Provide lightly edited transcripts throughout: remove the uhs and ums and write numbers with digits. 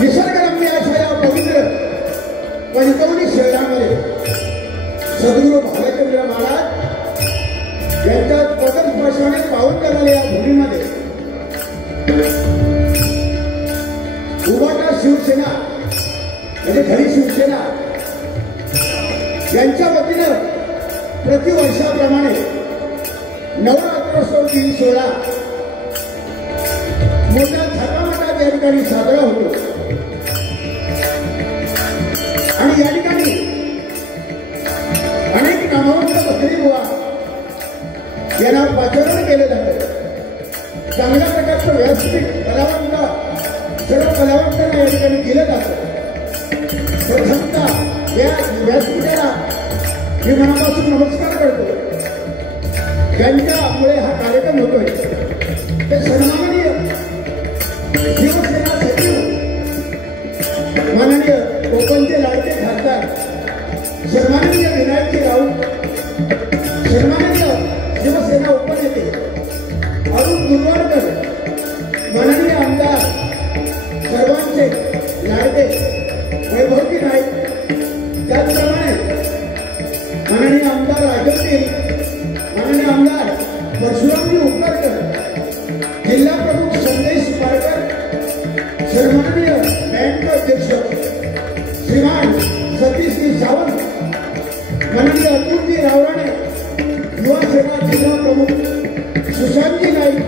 निसर्गरम्य अशा या पवित्र कणकवली शहरामध्ये सद्गुरू भालचंद्र महाराज यांच्या पदस्पर्शाने पावन करणाऱ्या या भूमीमध्ये उभाटा शिवसेना म्हणजे खरी शिवसेना यांच्या वतीनं प्रतिवर्षाप्रमाणे नवरात्रोत्सव दिन सोहळा मोठ्या थाटामाटात या ठिकाणी साजरा होतो आणि या ठिकाणी अनेक नामवंत बकरी बुवा यांना पाचारण केलं जातं. चांगल्या प्रकारचं व्यासपीठ सर्व कलावंतांना या ठिकाणी दिलं जातं. प्रथमतः या व्यासपीठाला मी मनापासून नमस्कार करतो. ज्यांच्यामुळे हा कार्यक्रम होतोय ते सन्माननीय शिवसेना सचिव माननीय कोकणचे लाडके खासदार सन्माननीय विनायकजी राऊत, सन्माननीय शिवसेना उपनेते अरुण दुर्वाडकर, माननीय आमदार सर्वांचे लाडके वैभवजी नाईक, त्याचप्रमाणे माननीय आमदार राजवतील, माननीय आमदार परशुरामजी उपकारकर, जिल्हा प्रमुख संदेश पारकर, सन्माननीय बँक अध्यक्ष श्रीमान सतीशजी सावंत, माननीय अतुलजी रावराणे, युवा सेना जिल्हा प्रमुख सुशांतजी नाईक,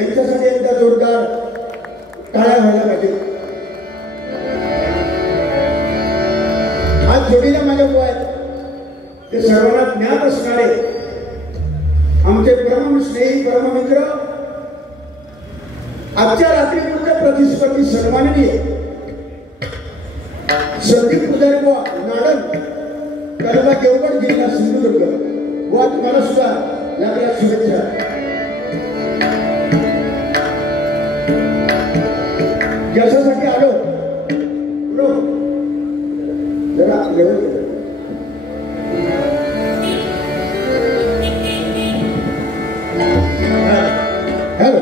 यांच्यासाठी एकदा जोरदार टाळ्या व्हायला पाहिजे. आज जोडीला माझ्या बुवा आहेत, ते सर्वांना ज्ञात असणारे आमचे परमस्नेही परममित्र, आजच्या रात्री पुढच्या प्रतिस्पर्धी सन्माननीय संदीप पुजारी बुवा नाडन, तालुका देवगड, जिल्हा सिंधुदुर्ग. बुवा तुम्हाला सुद्धा लागल्या शुभेच्छा. ज्याच्यासाठी आलो जरा हॅलो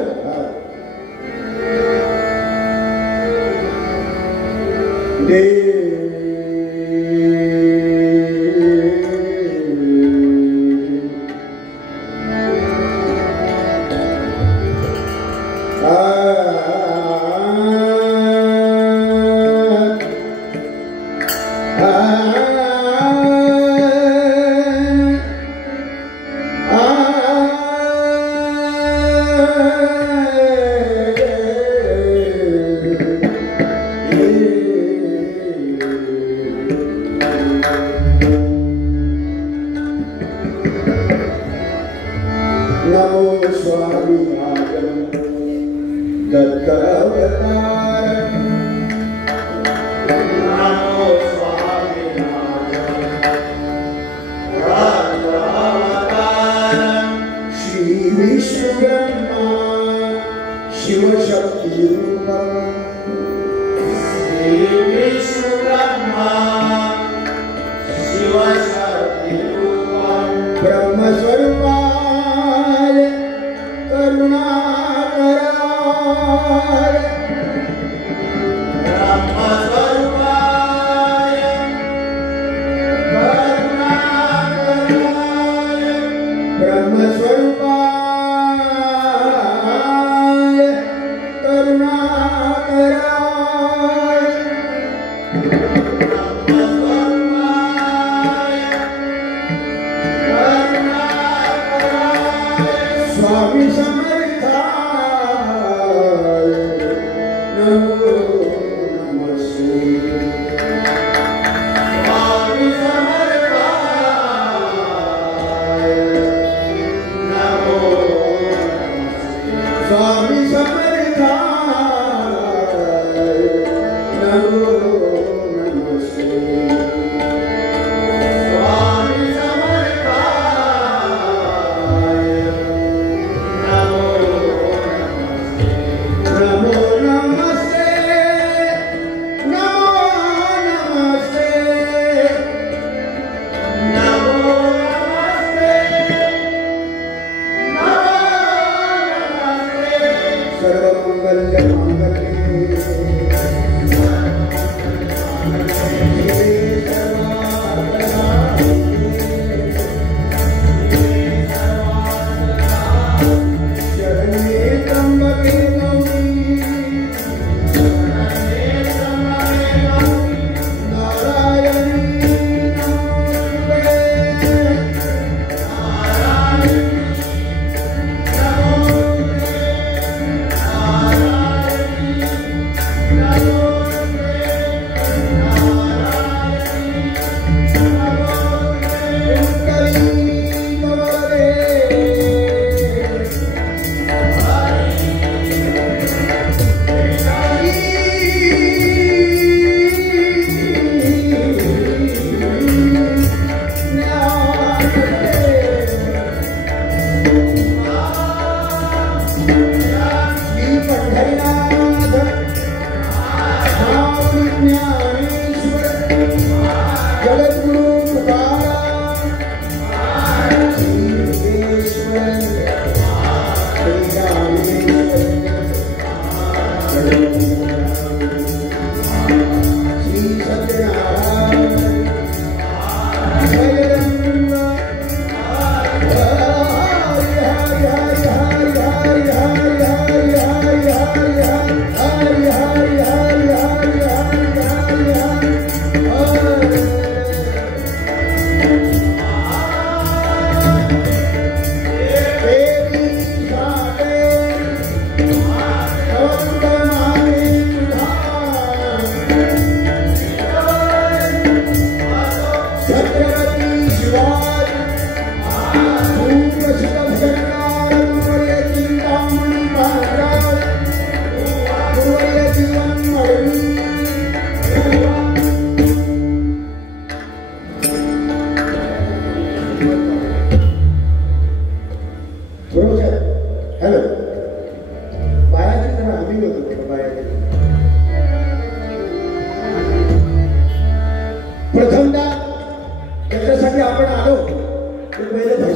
Bye.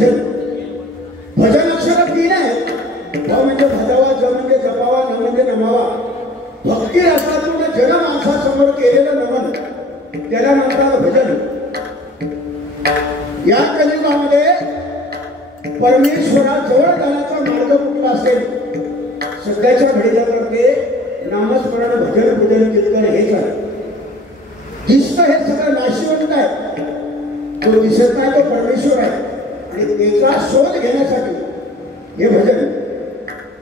भजन. भजन अक्षर 3 आहेत. भ म्हणजे भजावा, ज म्हणजे जपावा, न म्हणजे नमावा. भक्ती रसातून जन माणसासमोर केलेलं नमन त्याला म्हणतात भजन. या कलियुगामध्ये परमेश्वराजवळ जाण्याचा मार्ग कुठला असेल? सध्याच्या घडीला तर ते नामस्मरण, भजन, पूजन, कीर्तन हेच आहे. दिसतं हे सगळं नाशिवंत आहे. जो दिसत नाही तो परमेश्वर आहे आणि त्याचा शोध घेण्यासाठी हे भजन.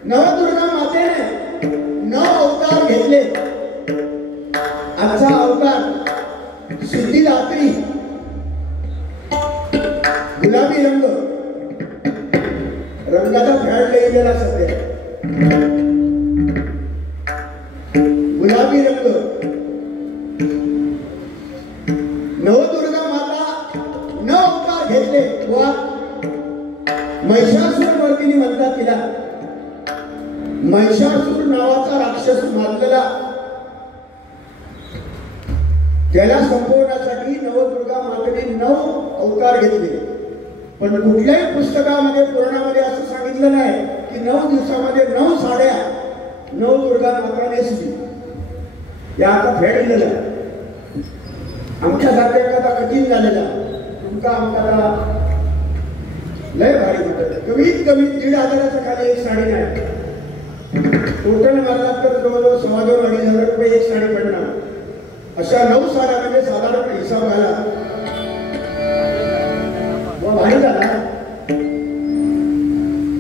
नवदुर्गा मातेने 9 अवतार घेतले. आजचा अवतार सिद्धिदात्री, गुलाबी रंग, रंगाचा फॅड लिहिलेला सध्या गुलाबी रंग. नवदुर्गा माता 9 अवतार घेतले. वा महिषासुर वर्दिनी म्हणतात तिला. महिषासुर नावाचा राक्षस मारलेला, त्याला संपवण्यासाठी नवदुर्गा मातेने 9 अवतार घेतले. पण कुठल्याही पुस्तकामध्ये, पुराणामध्ये असं सांगितलं नाही की 9 दिवसामध्ये 9 साड्या नवदुर्गा माता नेसली. या आता फेडलेला आमच्यासाठी एखादा कठीण झालेला तुमचा आमच्याला लय भारी होतं. कमीत कमी 1,500 खाली एक साडी नाही. टोटल मारला तर जवळजवळ 2,500 रुपये एक साडी पडणार. अशा 9 साड्या म्हणजे साधारण हिसाब घाला, भारी झाला.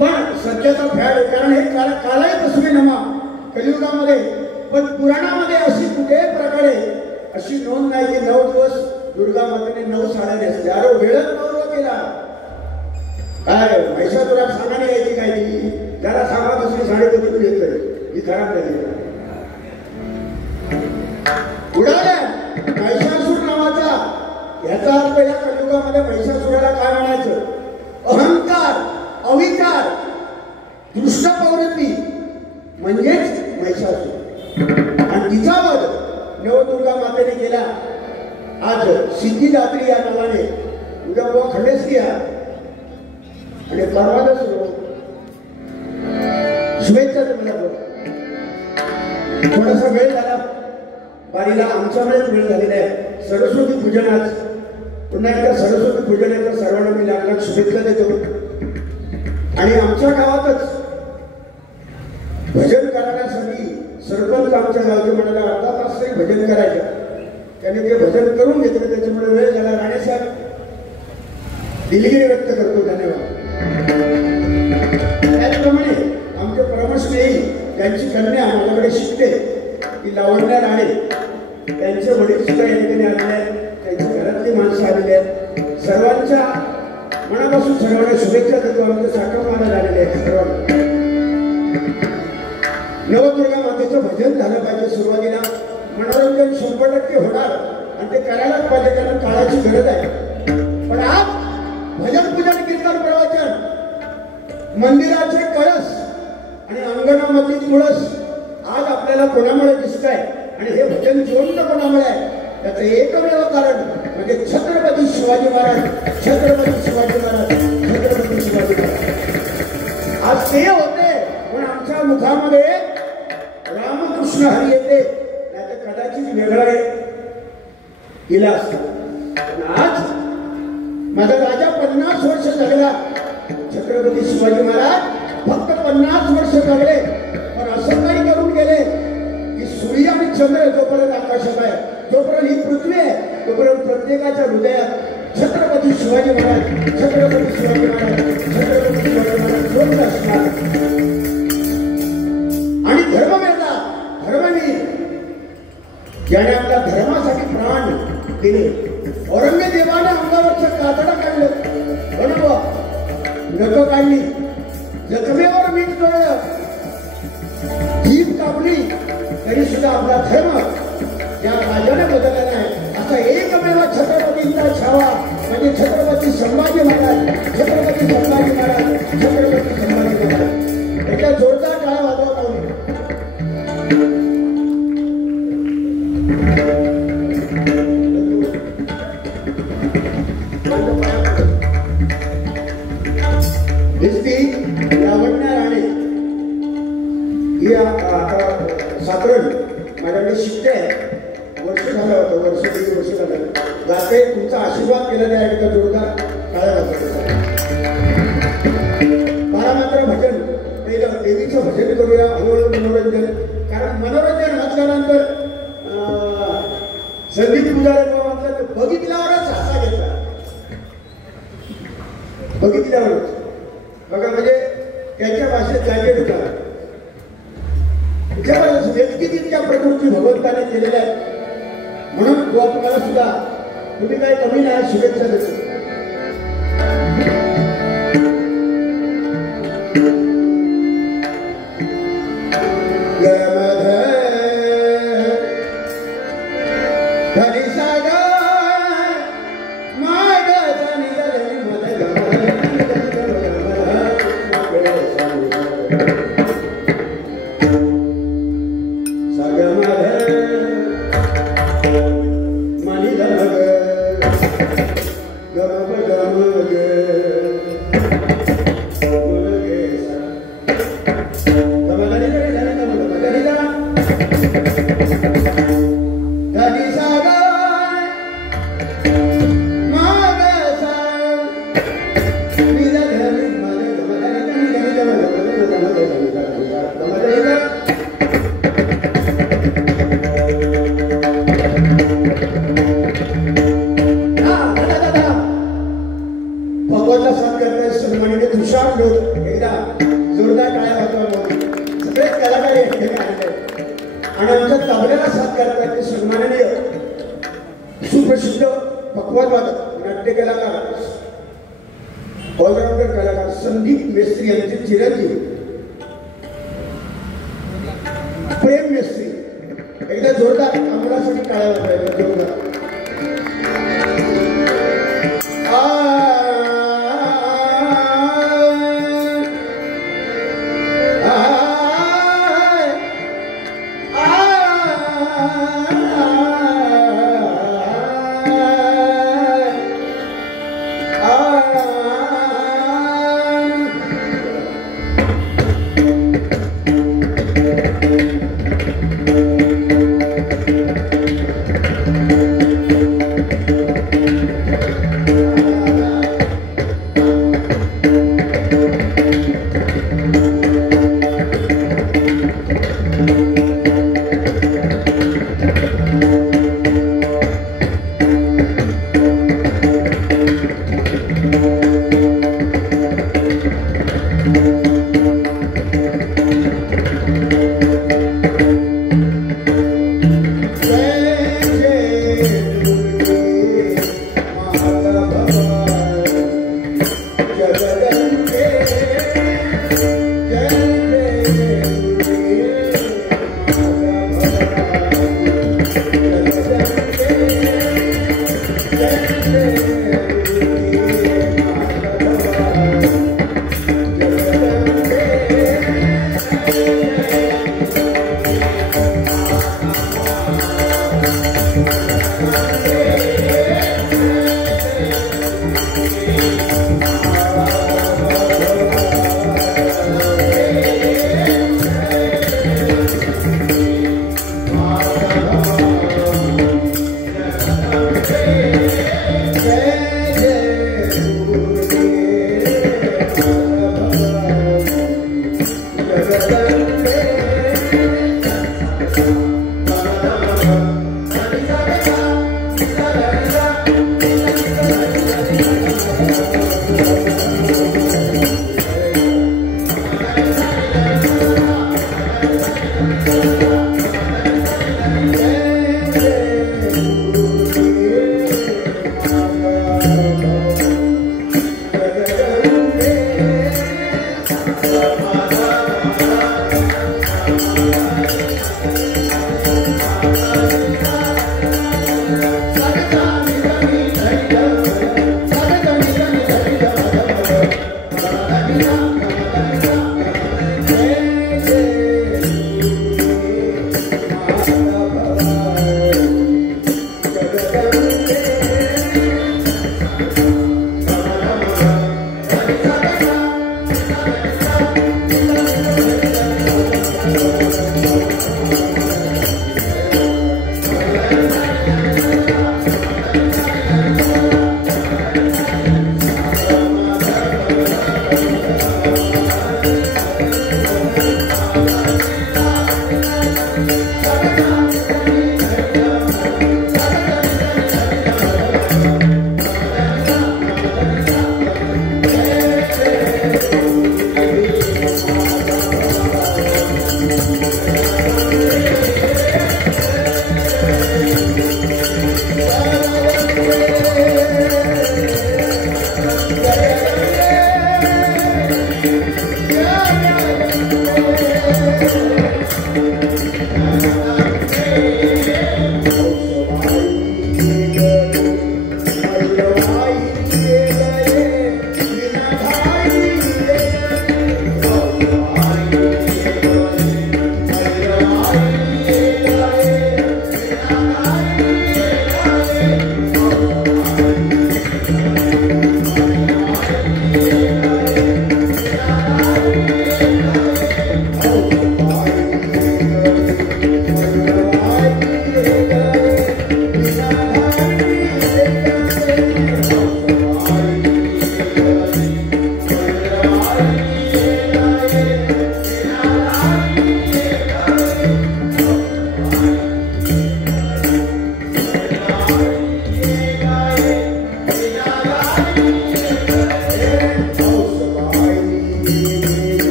पण सध्याचा फॅड, कारण हे कालाही तस्वी नमा कलियुगामध्ये. पण पुराणामध्ये अशी कुठेही प्रकारे अशी नोंद नाही की 9 दिवस दुर्गा मातेने 9 साड्या नेसल्या. अरे वेळच गौरव केला काय? महिषासुरात सांगाने यायची काय ती? त्याला सांगा दुसरी साडी बदलून येतोय, ही खराब झाली. उडाल्या महिषासूर नावाचा. याचा अर्थ या कलियुगामध्ये महिषासुराला काय म्हणायचं? अहंकार, अविकार, दुष्ट प्रवृत्ती म्हणजेच महिषासूर. आणि तिचा वध नवदुर्गा मातेने केला. आज सिद्धिदात्री या नावाने, उद्या बुवा खंडेश्वरी आणि परवाला सुरू. शुभेच्छा तुम्हाला. थोडासा वेळ झाला बारीला, आमच्यामुळेच वेळ झालेला आहे. सरस्वती पूजन आज पुन्हा एकदा सरस्वती पूजन आहे. तर सर्वांना मी लाख शुभेच्छा देतो. आणि आमच्या गावातच भजन करण्यासाठी सरपंच आमच्या गावचे म्हणाला अर्धा तास तरी भजन करायचं. त्यांनी ते भजन करून घेतलं, त्याच्यामुळे वेळ झाला. राणेसाहेब दिलगिरी व्यक्त करतो, धन्यवाद. त्याचप्रमाणे आमचे परमश्रेयी त्यांची कन्या माझ्याकडे शिकते, ती लावण्या राणे, त्यांचे वडील सुद्धा या ठिकाणी आलेले आहेत, त्यांच्या घरातली माणसं आलेली आहेत. सर्वांच्या मनापासून सर्वांना शुभेच्छा देतो. आमचे साखर महाराज आलेले आहेत. सर्वांना नवदुर्गा मातेचं भजन झालं पाहिजे. सुरुवातीला मनोरंजन 100% होणार आणि ते करायलाच पाहिजे, कारण काळाची गरज आहे. पण आज भजन, पूजन, कीर्तन, प्रवचन, मंदिराचे कळस आणि अंगणामधली तुळस आज आपल्याला कोणामुळे दिसत आहे. आणि हे भजन जिवंत कोणामुळे आहे? त्याचं एकमेव कारण म्हणजे छत्रपती शिवाजी महाराज. छत्रपती शिवाजी महाराज, छत्रपती शिवाजी महाराज. आज ते होते पण आमच्या मुखामध्ये रामकृष्ण हरी येते, नाही तर कदाचित वेगळं गेला असता. आज माझा राजा 50 वर्ष जगला. छत्रपती शिवाजी महाराज फक्त 50 वर्ष जगले, पण असं काही करून गेले की सूर्य आणि चंद्र जोपर्यंत आकाशात आहे, जोपर्यंत ही पृथ्वी आहे, तोपर्यंत प्रत्येकाच्या हृदयात छत्रपती शिवाजी महाराज, छत्रपती शिवाजी महाराज, छत्रपती शिवाजी महाराज जोडत असणार. आणि धर्मवेता, धर्मवीर ज्याने आपल्या धर्मासाठी प्राण दिले. औरंगजेबाने अंगावरचं कातडं काढलं, नख काढली, जखमेवर मीठ चोळलं, जीभ कापली, तरी सुद्धा आपला धर्म या राजाने बदलला नाही. असा एकमेव छत्रपतींचा छावा म्हणजे छत्रपती संभाजी महाराज, छत्रपती संभाजी महाराज, छत्रपती संभाजी महाराज. त्याच्या जोरदार टाळ्या वाजवा पाहुणे. भिस्ती लावण्या राणे ही आता साधारण माझ्याकडे शिकते वर्ष झालं होतं, वर्ष दीड वर्ष झालं गाते. तुमचा आशीर्वाद केला त्या एकदा जोरदार टाळ्या वाजवायचा. बारा मात्र भजन पहिलं देवीचं भजन करूया, हळूहळू मनोरंजन. कारण मनोरंजन म्हटल्यानंतर संदीप पुजारी म्हटलं बघितल्यावरच हसा घेतला, बघितल्यावरच बघा. म्हणजे त्याच्या भाषेत जागे होता व्यक्तिगत प्रकृती भगवंताने केलेल्या आहेत. म्हणून तुम्हाला सुद्धा तुम्ही काही कमी नाही, शुभेच्छा देतो. सुप्रसिद्ध पक्वादवादक, नाट्य कलाकार, ऑलराऊंडर कलाकार संदीप मेस्त्री यांचे चिरंजीव प्रेम मेस्त्री. एकदा जोरदार आम्हालासाठी टाळ्या वाजवायच्या, जोरदार.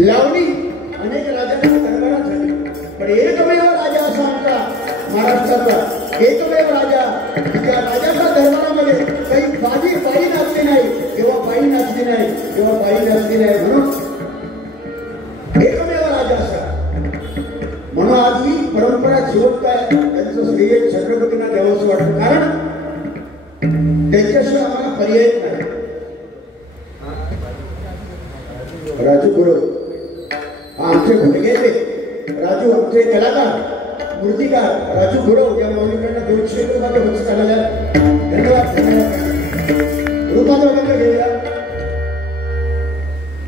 लावणी अनेक राजांच्या दरबारात झाली, पण एकमेव राजा असा आमचा महाराष्ट्राचा एकमेव राजा, त्या राजाच्या दरबारामध्ये काही बाई नाचली नाही, किंवा बाई नाचली नाही, किंवा बाई नाचली नाही, म्हणून एकमेव राजा असा. म्हणून आज ही परंपरा जिवंत आहे. त्यांचं श्रेय छत्रपतींना द्यावंसं वाटतं, कारण त्यांच्याशिवाय आम्हाला पर्याय नाही. राजू गुरव आमचे घोडगेचे, राजू आमचे कलाकार मूर्तिकार राजू गुरव या माऊलीकडनं 200 रुपये बक्षीस आलेल्या. धन्यवाद. रूपाचा बंद घेऊया.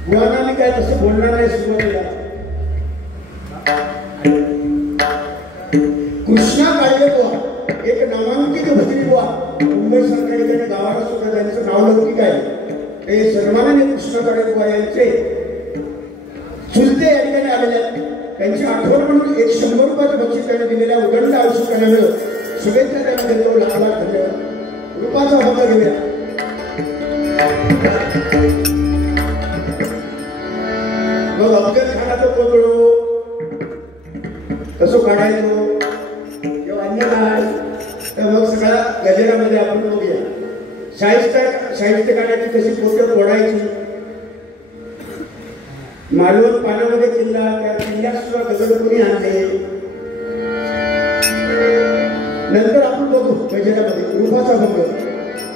बुवांना मी काय तसं बोलणार नाही सुरुवातीला. कृष्णा काळगे बुवा एक नामांकित भजनी बुवा, मुंबई सरकारी त्याने गावाला सुद्धा त्यांचं नाव लौकिक आहे. ते सन्माननीय कृष्णा काळगे बुवा यांचे चुलते या ठिकाणी आलेले आहेत. त्यांची आठवण म्हणून 100 रुपयाचं बक्षीस त्याने दिलेल्या उदंड आयुष्याला मिळत शुभेच्छा त्यांना देतो. लाख लाख धन्यवाद. रूपाचा हक्क घेऊया. मग अफजल खानाचं कोतळो कसं काढायचो किंवा अन्य काय, तर मग सगळ्या गजरामध्ये आपण बघूया. साहित्य काढायची कशी पोतं फोडायची. मालवण पाण्यामध्ये किल्ला, त्या किल्ल्यात सुद्धा दगड कोणी आणले. नंतर आपण बघू गजरामध्ये रूपाचा भंग,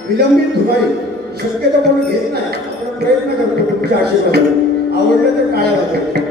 विलंबित धुमाळी. शक्यतो कोणी घेत नाही, आपण प्रयत्न करतो तुमच्या आशीर्वादाने. आवडलं तर टाळ्या वाजवायच्या.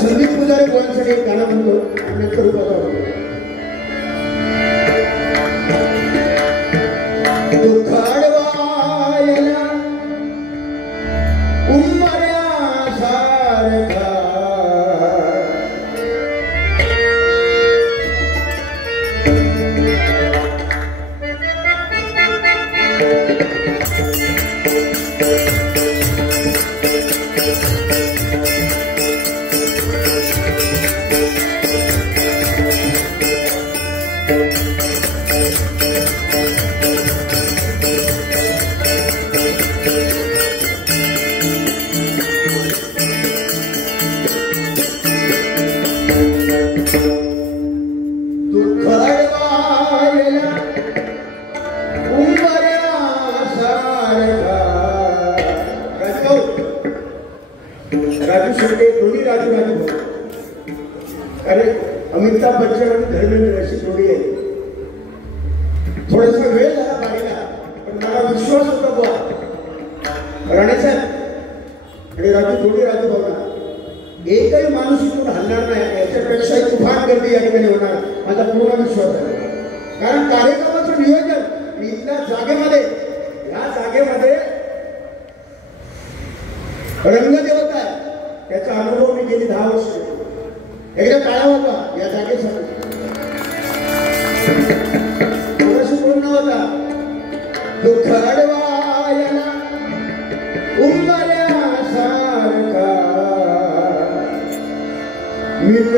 संदीप पुजारी बोलांसाठी एक गाणं म्हणतो. नंतर रूपाचा दुखाडवायला उमऱ्यासारखा राजू शेट्टे दोन्ही राजू अरे अमिताभ बच्चन आणि धर्मेंद्र अशी जोडी आहे. थोडासा वेळ झाला पाहिला, पण मला विश्वास होता बुवा राणेसाहेब आणि राजू भावना एकही माणूस इथून हलणार नाही, याच्यापेक्षा तुफान गर्दी या ठिकाणी होणार माझा पूर्ण विश्वास आहे. कारण कार्यक्रमाचं नियोजन इथल्या जागेमध्ये, या जागेमध्ये रंगदेवता आहे, त्याचा अनुभव मी गेली 10 वर्ष. एकदा टाळा होता या जागेसाठी, पूर्ण होता दुःख अडवायला उंबऱ्यासारखा मित्र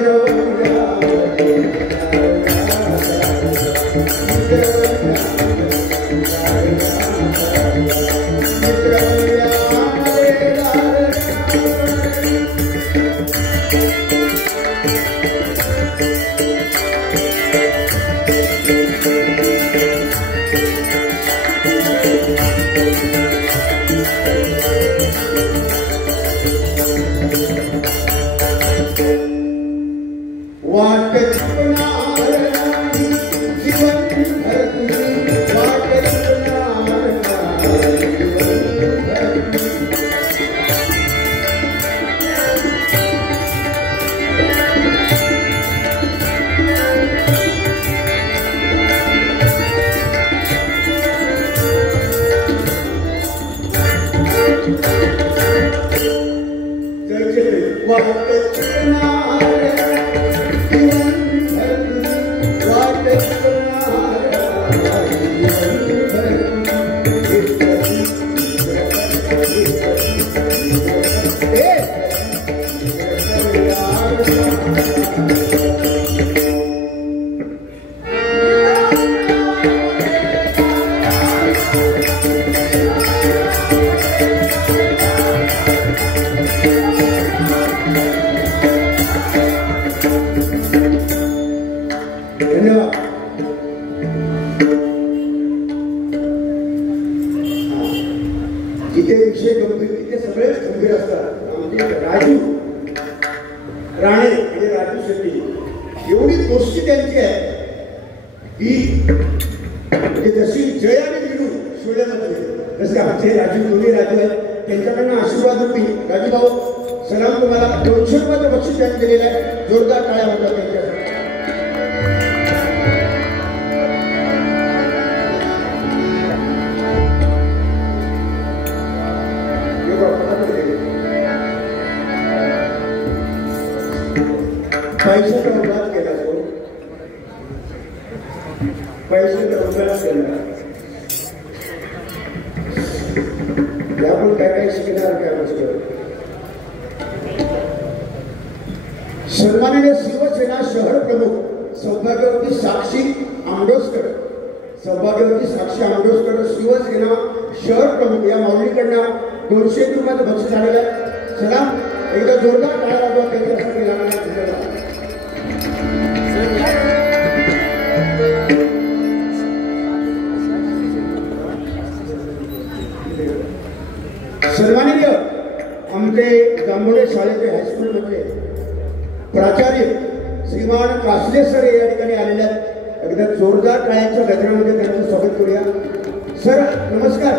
सन्माननीय शिवसेना शहर प्रमुख सौभाग्यवती साक्षी आंबोजकर शिवसेना शहर प्रमुख या माऊलीकडनं 200 रुपयाचं बक्षीस आलेलं आहे. चला एकदा जोरदार टाळ्या वाजवा त्यांच्यासाठी लागणार. सन्माननीय आमचे जांभोळे शाळेचे हायस्कूलमध्ये प्राचार्य श्रीमान कासले सर या ठिकाणी आलेले आहेत. एकदा जोरदार टाळ्यांच्या गजरामध्ये त्यांचं स्वागत करूया. सर नमस्कार.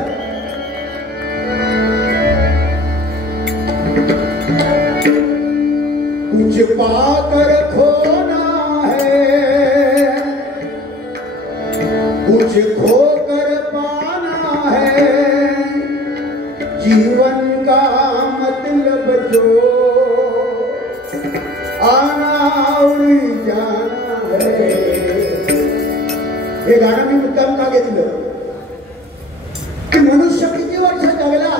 कुछ पाकर खोना है, कुछ खोकर पाना है, जीवन का मतलब जो आना और जाना है. हे गाणं मी मुद्दाम का घेतलं की मनुष्य किती वर्ष जगला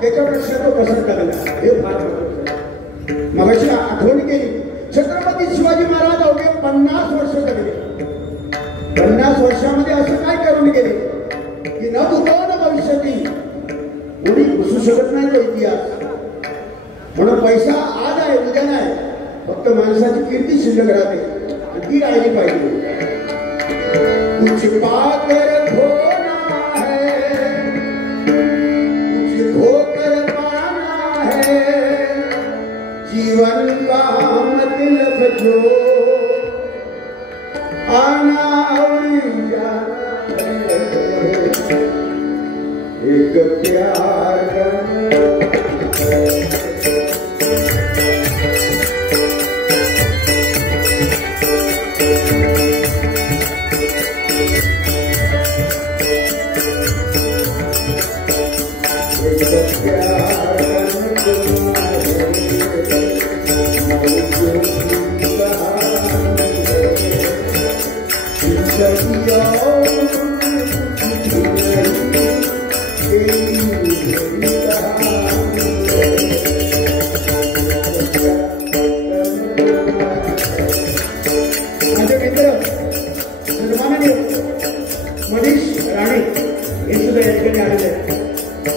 त्याच्यापेक्षा तो कसं जगला हे फार महत्त्वाचं. मगाशी आठवण केली छत्रपती शिवाजी महाराज अवघे 50 वर्ष जगले. 50 वर्षामध्ये असं काय करून गेले की न भूतो न भविष्यती कोणी घुसू शकत नाही तो इतिहास. म्हणून पैसा आज आहे उद्या नाही, फक्त माणसाची कीर्ती शिल्लक राहते आणि ती राहिली पाहिजे. कुछ पाकर खोना है, कुछ खोकर पाना है, जीवन का मतलब जो आना और जाना है. एक प्यार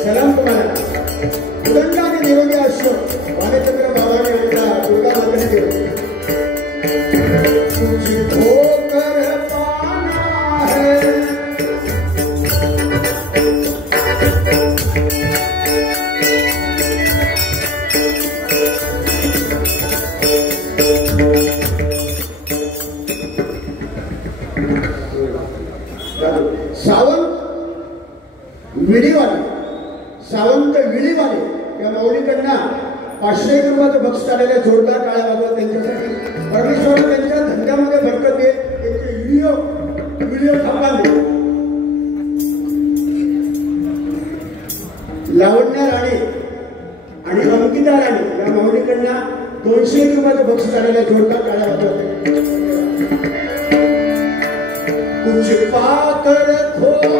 सलाम तुम्हाला उदंड आणि निरोगी आयुष्य भालचंद्र बाबाने एकदा दुर्गा मातेने दिलं. तुझी ठोकर पाना है सावंत विळीवाले या माऊलीकडनं 500 रुपयाचं बक्षीस आलेल्या जोरदार टाळ्या वाजवत त्यांच्यासाठी. परमेश्वर त्यांच्या धंद्यामध्ये बरकत दे, त्यांचे व्हिडिओ थांबावे. लावण्या राणे आणि अंकिता राणे या माऊलीकडनं 200 रुपयाचं बक्षीस आलेल्या जोरदार टाळ्या वाजवत. कुछ पाकर खोना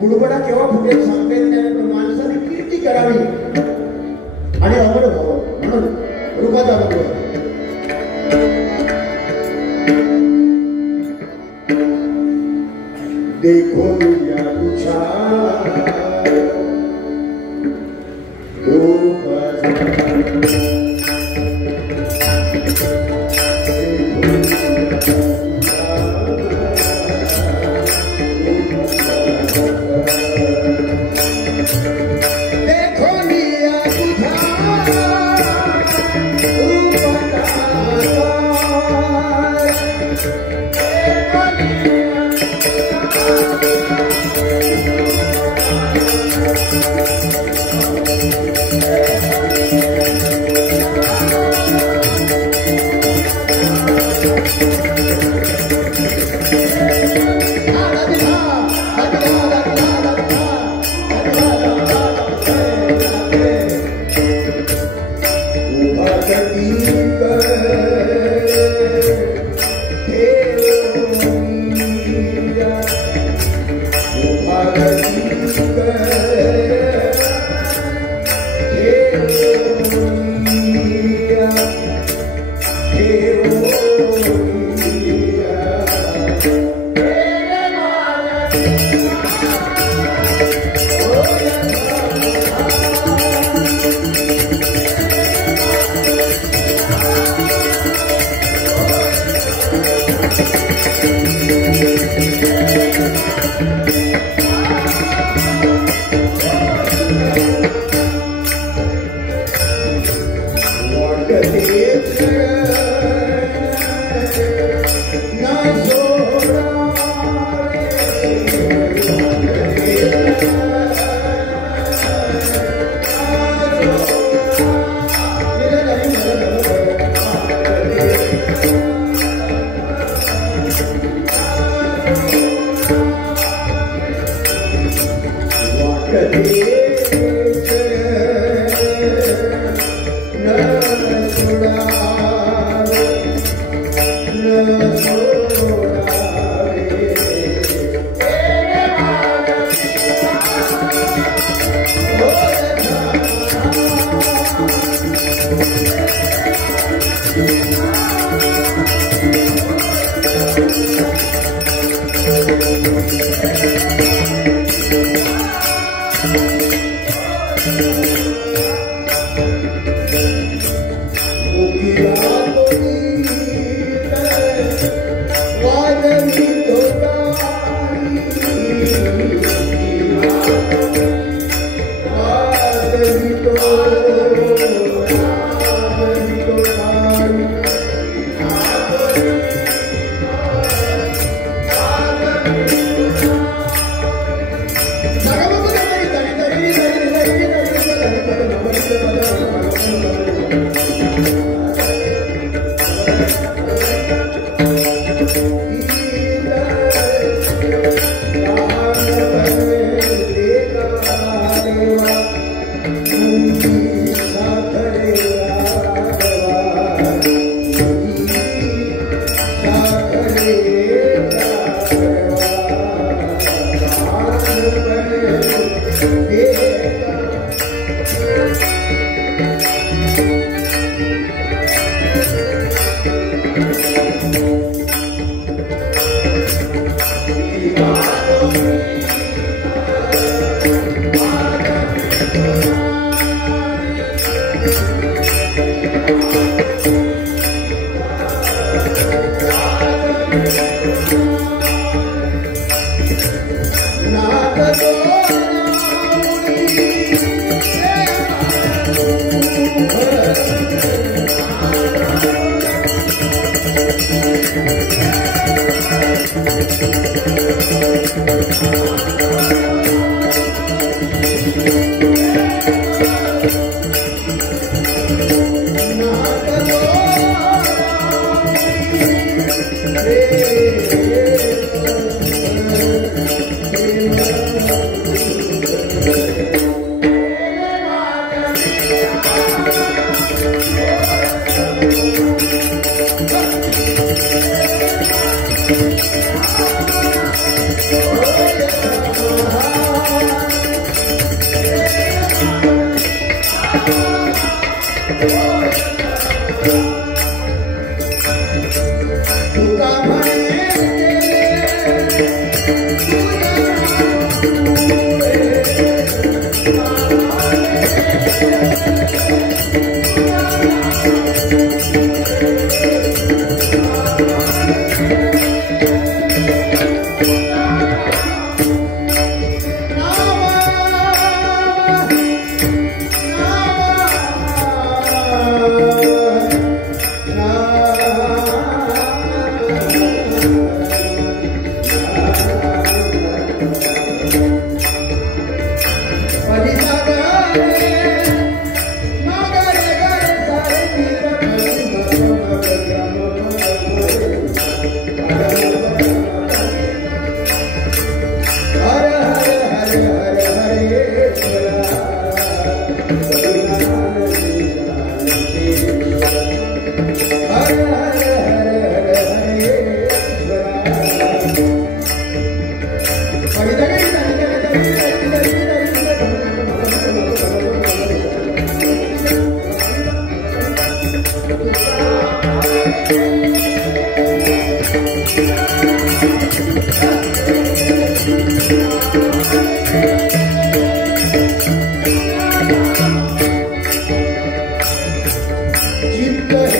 बुडबुडा केव्हा फुटेल सांगता येत नाही, पण माणसाने कीर्ती करावी आणि अमर व्हावं म्हणून रूपाचा बघतो. देखो या तुझा Nara चित्त